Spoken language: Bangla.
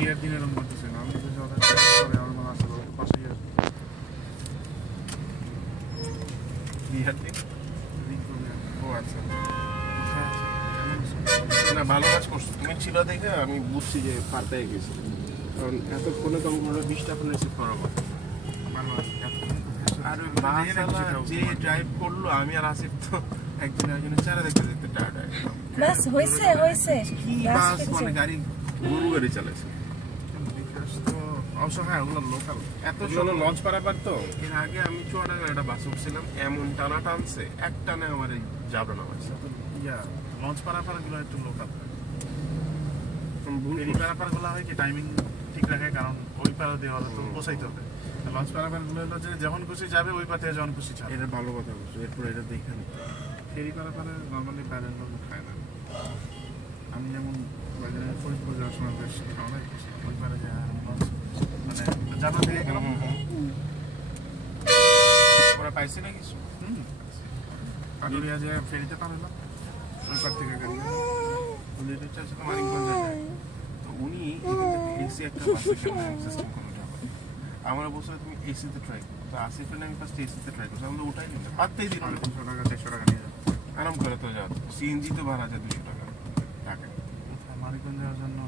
বিয়ের দিন এরকম করতেছে না, আমি তো যখন আমার মনে আসলে পাশেই আসবে বিহার দিন। ও আচ্ছা, না ভালো কাজ করছো তুমি, ছিল দেখে আমি বুঝছি যে পার পেয়ে গেছি, কারণ এতক্ষণে তো আমরা 20টা ফোন রিসিভ করাবো। আর যে ড্রাইভ করলো আমি আর আসিফ তো একজনের চেহারা দেখতে দেখতে টায়ার্ড হয়ে গেলাম। বাস হইছে হইছে কি বাস মানে গাড়ি, গরু গাড়ি চালাইছে। অবশ্য হ্যাঁ ওগুলো লোকাল, এত ওগুলো লঞ্চ পারাবার তো। এর আগে আমি চুয়াডাঙ্গার একটা বাস উঠছিলাম, এমন টানা টানছে এক টানে আমার এই জাবরানো হয়েছে। ইয়া লঞ্চ পারাপার গুলো একটু লোকাল, ভুল ফেরি পারাপার গুলো হয় কি টাইমিং ঠিক রাখে, কারণ ওই পাড়া দিয়ে ওরা তো পৌঁছাইতে হবে। লঞ্চ পারাপার গুলো হলো যে যখন খুশি যাবে ওই পাতে যখন খুশি ছাড়বে। এটা ভালো কথা বলছো, এরপর এটা দেখে নিতে হবে। ফেরি পারাপারে নর্মালি বাইরের লোক খায় না। আমি যেমন ফরিদপুর যাওয়ার সময় বেশ খাওয়া নাই, ওই পারে যে মানে জানা থেকে গেলাম। ওরা পাইছে না কিছু? পাটুরিয়া যে ফেরিতে পার হলাম, ওই পার থেকে গাড়ি মানিকগঞ্জে যায়। তো উনি এসি একটা বাসে সিস্টেম কোনোটা হবে, আমরা বলছি তুমি এসিতে ট্রাই করো। তো আসিফের আমি ফার্স্ট এসিতে ট্রাই করছি, আমরা ওটাই নিলাম, পাততেই দিন 200 টাকা 150 টাকা নিয়ে যাবো আরাম করে তো যাওয়া। সিএনজি তো ভাড়া যায় 200 টাকা ঢাকায়। মানিকগঞ্জ যাওয়ার জন্য